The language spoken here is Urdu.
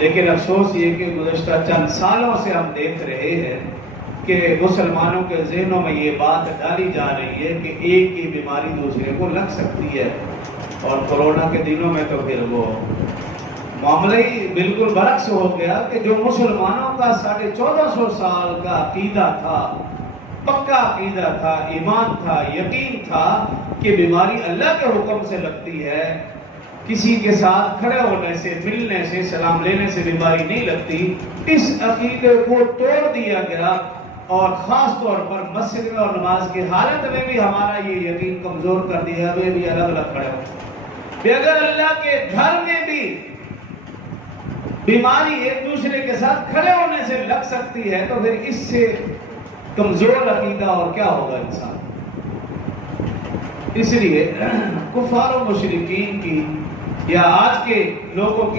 لیکن افسوس یہ کہ گزشتہ چند سالوں سے ہم دیکھ رہے ہیں کہ مسلمانوں کے ذہنوں میں یہ بات ڈالی جا رہی ہے کہ ایک ہی بیماری دوسرے کو لگ سکتی ہے، اور کورونا کے دنوں میں تو پھر وہ معاملہ ہی بالکل برعکس ہو گیا کہ جو مسلمانوں کا 1450 سال کا عقیدہ تھا، پکا عقیدہ تھا، ایمان تھا، یقین تھا کہ بیماری اللہ کے حکم سے لگتی ہے، کسی کے ساتھ کھڑے ہونے سے، ملنے سے، سلام لینے سے بیماری نہیں لگتی، اس عقیدے کو توڑ دیا گیا، اور خاص طور پر مسجد میں اور نماز کی حالت میں بھی ہمارا یہ یقین کمزور کر دیا ہے بھی الگ الگ کھڑے ہو کہ اگر اللہ کے گھر میں بھی بیماری ایک دوسرے کے ساتھ کھڑے ہونے سے لگ سکتی ہے تو پھر اس سے کمزور عقیدہ اور کیا ہوگا انسان۔ اس لیے کفار و مشرکین کی یا آج کے لوگوں کی